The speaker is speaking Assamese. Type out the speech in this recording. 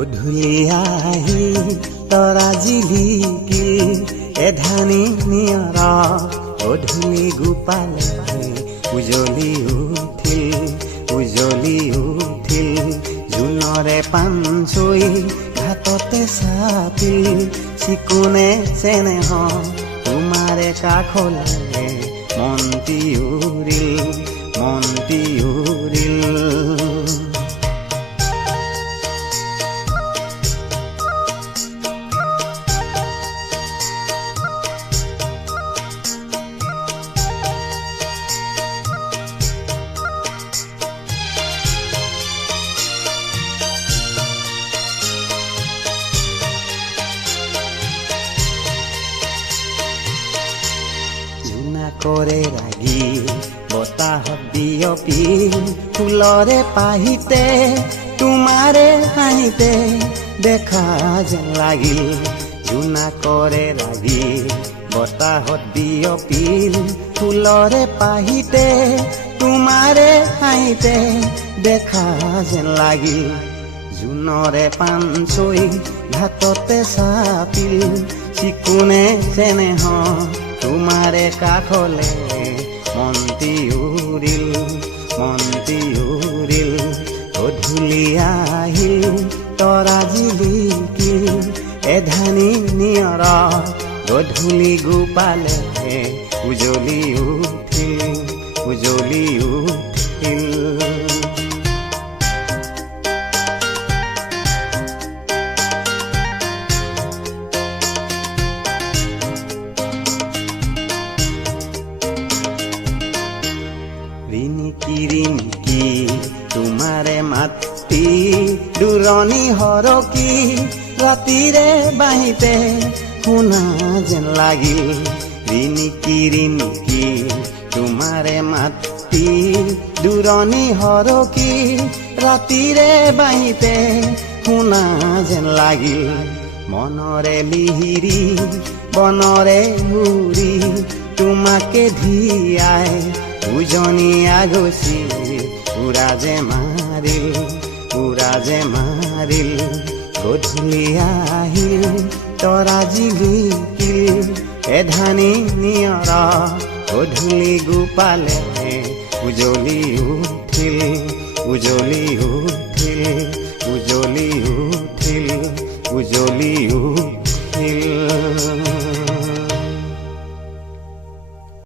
গধূলি আহি তৰা জিলিকিল এধানি নিয়ৰ গধূলি গোপালে উজলি উঠিল জোনৰে পাঞ্চৈ ঘাটতে চাপিল চিকুনে চেনেহ তোমাৰে কাষলে মন্তি উৰিল কৰে ৰাগি বতাহত বিয়পিল ফুলৰে পাহিতে তোমাৰে হাঁহিতে দেখা যেন লাগিল জোনা কৰে ৰাগি বতাহত বিয়পিল ফুলৰে পাহিতে তোমাৰে হাঁহিতে দেখা যেন লাগিল জোনৰে পাঞ্চৈ ঘাটতে চাপিল চিকুনে চেনেহ তোমাৰে কাষলে মন্তি উৰিল গধূলি আহিল তৰা জিলিকিল এধানি নিয়ৰ গধূলি গোপালে উজলি উঠিল ৰিণিকি তোমাৰে মাতি দূৰণি হৰকি ৰাতিৰে বাহিতে শুনা যেন লাগিল ৰিণিকি তোমাৰে মাতি দূৰণি হৰকি ৰাতিৰে বাহিতে শুনা যেন লাগিল মনৰে লিহিৰি বনৰে উৰি তোমাকে ধিয়াই উজনিয়া গছি উৰা যে মাৰিল গধূলি আহিল তৰা জিলিকিল এধানি নিয়ৰ গধূলি গোপালে উজলি উঠিল